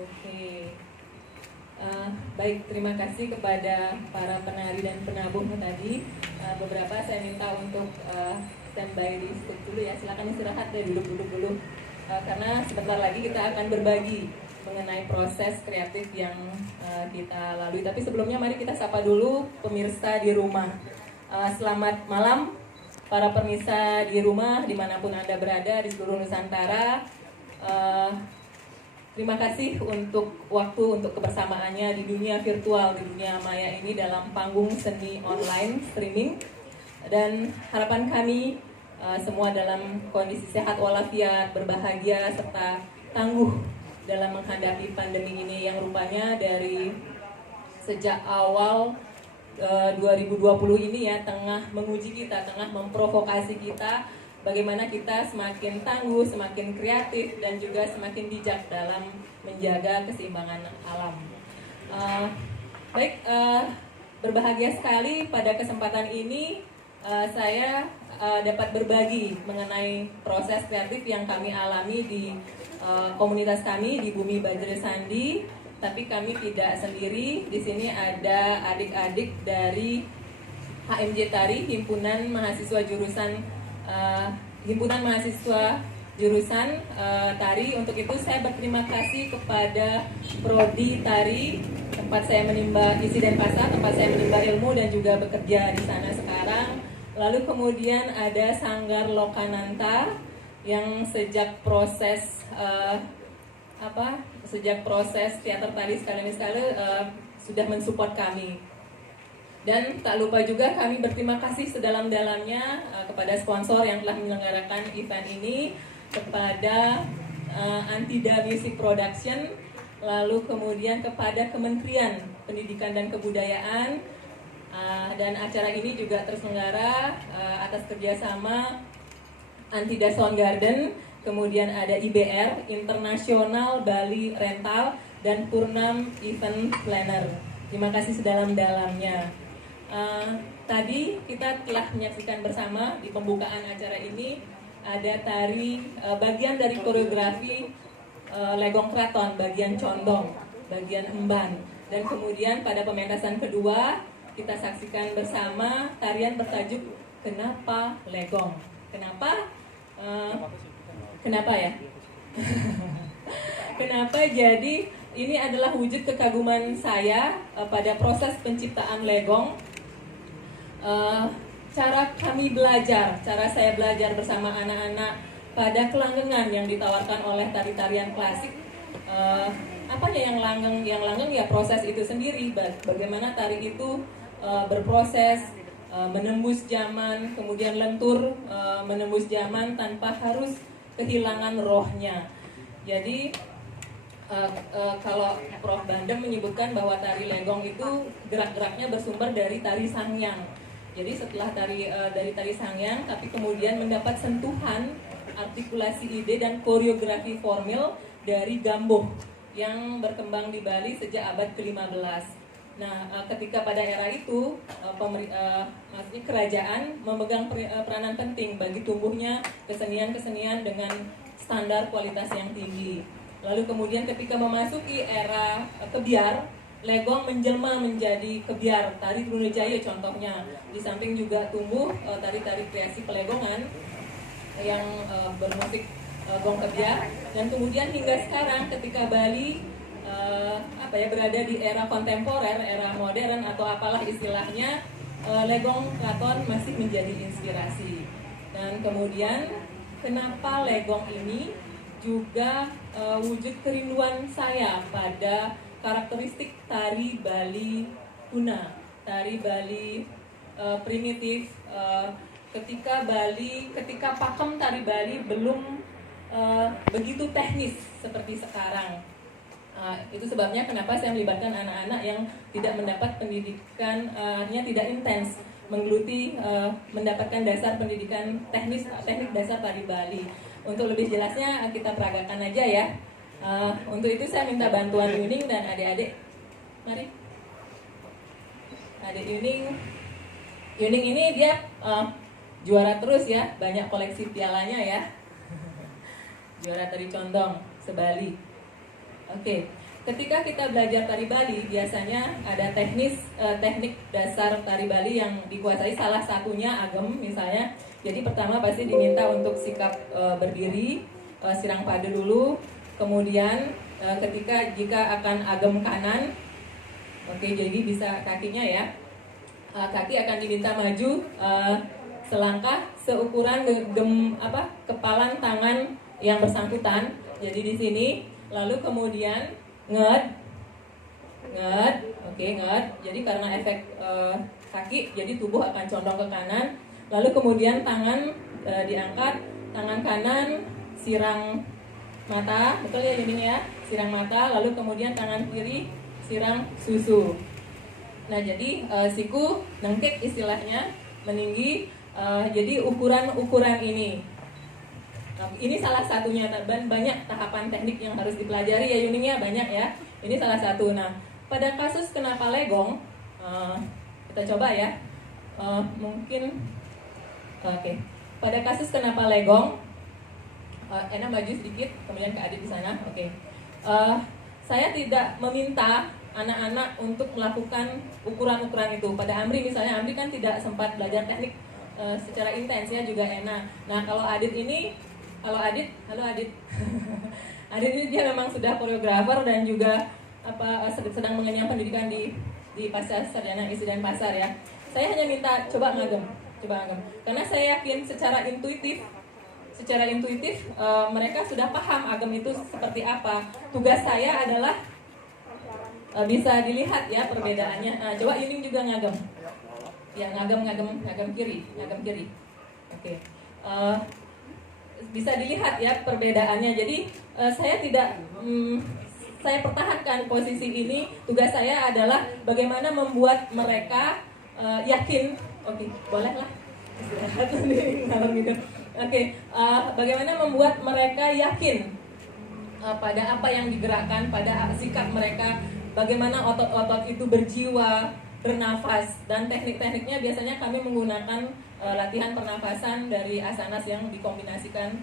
Oke. Baik, terima kasih kepada para penari dan penabuh tadi. Beberapa saya minta untuk standby di stuk dulu ya. Silakan istirahat deh, duduk-duduk dulu. Karena sebentar lagi kita akan berbagi mengenai proses kreatif yang kita lalui. Tapi sebelumnya mari kita sapa dulu pemirsa di rumah. Selamat malam para pemirsa di rumah dimanapun Anda berada di seluruh Nusantara. Terima kasih untuk waktu, untuk kebersamaannya di dunia virtual, di dunia maya ini dalam panggung seni online streaming. Dan harapan kami semua dalam kondisi sehat walafiat, berbahagia, serta tangguh dalam menghadapi pandemi ini yang rupanya dari sejak awal 2020 ini ya, tengah menguji kita, tengah memprovokasi kita, bagaimana kita semakin tangguh, semakin kreatif, dan juga semakin bijak dalam menjaga keseimbangan alam. Berbahagia sekali pada kesempatan ini saya dapat berbagi mengenai proses kreatif yang kami alami di komunitas kami di Bumi Bajra Sandi. Tapi kami tidak sendiri. Di sini ada adik-adik dari HMJ Tari, Himpunan Mahasiswa Jurusan Tari. Untuk itu saya berterima kasih kepada Prodi Tari, tempat saya menimba isi dan pasar, tempat saya menimba ilmu dan juga bekerja di sana sekarang. Lalu kemudian ada Sanggar Lokananta yang sejak proses teater tari sekali sudah mensupport kami. Dan tak lupa juga kami berterima kasih sedalam-dalamnya kepada sponsor yang telah menyelenggarakan event ini, kepada Antida Music Production, lalu kemudian kepada Kementerian Pendidikan dan Kebudayaan, dan acara ini juga terselenggara atas kerjasama Antida Sound Garden, kemudian ada IBR, Internasional Bali Rental, dan Purnam Event Planner. Terima kasih sedalam-dalamnya. Tadi kita telah menyaksikan bersama di pembukaan acara ini ada tari bagian dari koreografi Legong Kraton, bagian condong, bagian emban, dan kemudian pada pementasan kedua kita saksikan bersama tarian bertajuk Kenapa Legong. Kenapa ya? Kenapa? Jadi ini adalah wujud kekaguman saya pada proses penciptaan Legong. Cara saya belajar bersama anak-anak pada kelanggengan yang ditawarkan oleh tari-tarian klasik. Apanya yang langgeng? Yang langgeng ya proses itu sendiri. Bagaimana tari itu berproses, menembus zaman, kemudian lentur, menembus zaman tanpa harus kehilangan rohnya. Jadi kalau Prof. Bandem menyebutkan bahwa tari Legong itu gerak-geraknya bersumber dari tari Sangyang. Jadi setelah dari tari Sangyang, tapi kemudian mendapat sentuhan artikulasi ide dan koreografi formil dari Gamboh yang berkembang di Bali sejak abad ke-15. Nah, ketika pada era itu maksudnya kerajaan memegang peranan penting bagi tumbuhnya kesenian-kesenian dengan standar kualitas yang tinggi. Lalu kemudian ketika memasuki era kebiar, Legong menjelma menjadi kebiar, tari Trunajaya contohnya. Di samping juga tumbuh tari-tari kreasi pelegongan yang bermusik gong kebiar. Dan kemudian hingga sekarang ketika Bali berada di era kontemporer, era modern atau apalah istilahnya, Legong Kraton masih menjadi inspirasi. Dan kemudian kenapa Legong ini juga wujud kerinduan saya pada karakteristik tari Bali kuna, tari Bali primitif, ketika pakem tari Bali belum begitu teknis seperti sekarang. Itu sebabnya kenapa saya melibatkan anak-anak yang tidak mendapat pendidikannya tidak intens, menggeluti mendapatkan dasar pendidikan teknik dasar tari Bali. Untuk lebih jelasnya kita peragakan aja ya. Untuk itu saya minta bantuan Yuning dan adik-adik. Mari. Adik Yuning ini dia juara terus ya, banyak koleksi pialanya ya. Juara tari condong se-Bali. Oke. Ketika kita belajar tari Bali, biasanya ada teknik dasar tari Bali yang dikuasai, salah satunya agem misalnya. Jadi pertama pasti diminta untuk sikap berdiri, sirang pada dulu. Kemudian jika akan agem kanan, oke, jadi bisa kakinya ya. Kaki akan diminta maju selangkah seukuran kepalan tangan yang bersangkutan. Jadi di sini, lalu kemudian nged, oke, nged. Jadi karena efek kaki, jadi tubuh akan condong ke kanan. Lalu kemudian tangan diangkat, tangan kanan sirang mata, betul ya ini ya, sirang mata. Lalu kemudian tangan kiri sirang susu. Nah jadi siku nengkek istilahnya, meninggi. Jadi ukuran ini. Nah, ini salah satunya, banyak tahapan teknik yang harus dipelajari ya Yuning ya, banyak ya. Ini salah satu. Nah, pada kasus kenapa legong, kita coba ya. Mungkin, oke. Pada kasus kenapa legong, Ena maju sedikit, kemudian ke Adit di sana. Oke. Saya tidak meminta anak-anak untuk melakukan ukuran-ukuran itu. Pada Amri misalnya, Amri kan tidak sempat belajar teknik secara intens ya, juga Ena. Nah, kalau Adit ini, halo Adit. Adit ini dia memang sudah koreografer dan juga sedang mengenyam pendidikan di Pasar Sarjana Isi dan Pasar ya. Saya hanya minta coba ngagem. Karena saya yakin secara intuitif mereka sudah paham agem itu seperti apa. Tugas saya adalah bisa dilihat ya perbedaannya. Coba Yuning juga ngagem. Ya, ngagem kiri. Oke. Bisa dilihat ya perbedaannya. Jadi saya pertahankan posisi ini. Tugas saya adalah bagaimana membuat mereka yakin. Oke, boleh lah. Oke, bagaimana membuat mereka yakin pada apa yang digerakkan, pada sikap mereka, bagaimana otot-otot itu berjiwa, bernafas, dan teknik-tekniknya biasanya kami menggunakan latihan pernafasan dari asanas yang dikombinasikan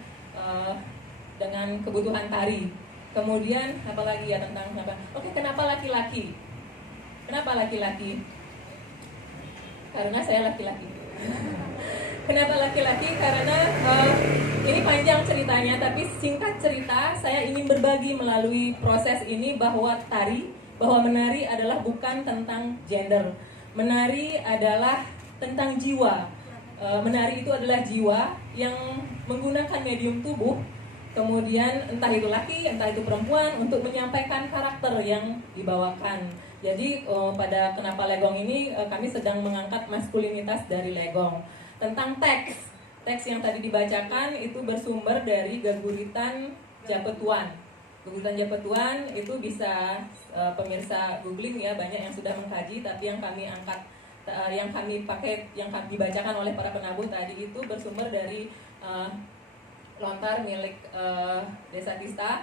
dengan kebutuhan tari. Kemudian apalagi ya tentang kenapa? Oke, kenapa laki-laki? Karena saya laki-laki. Kenapa laki-laki? Karena ini panjang ceritanya, tapi singkat cerita saya ingin berbagi melalui proses ini bahwa menari adalah bukan tentang gender. Menari adalah tentang jiwa. Menari itu adalah jiwa yang menggunakan medium tubuh, kemudian entah itu laki, entah itu perempuan, untuk menyampaikan karakter yang dibawakan. Jadi pada Kenapa Legong ini kami sedang mengangkat maskulinitas dari legong. Tentang teks yang tadi dibacakan itu bersumber dari Gaguritan Japetuan. Gugatan Japetuan itu bisa pemirsa googling ya, banyak yang sudah mengkaji, tapi yang kami angkat, yang kami dibacakan oleh para penabuh tadi itu bersumber dari lontar milik Desa Tista,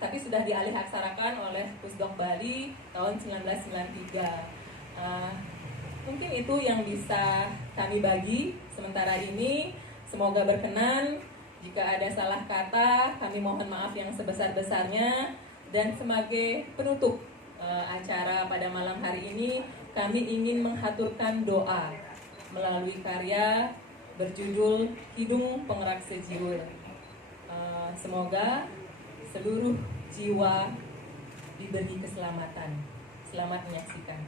tapi sudah dialih aksarakan oleh Pusdok Bali tahun 1993. Mungkin itu yang bisa kami bagi sementara ini. Semoga berkenan. Jika ada salah kata, kami mohon maaf yang sebesar-besarnya. Dan sebagai penutup acara pada malam hari ini, kami ingin menghaturkan doa melalui karya berjudul Hidung Pengerak Sejiwa. Semoga seluruh jiwa diberi keselamatan. Selamat menyaksikan.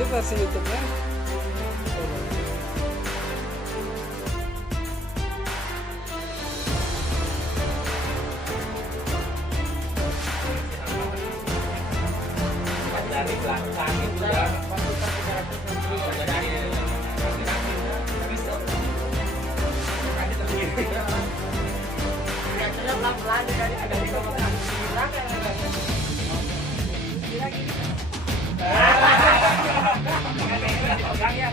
Ini versi YouTube-nya. Dari belakang itu udah pelan-pelan dari ada di belakang ya.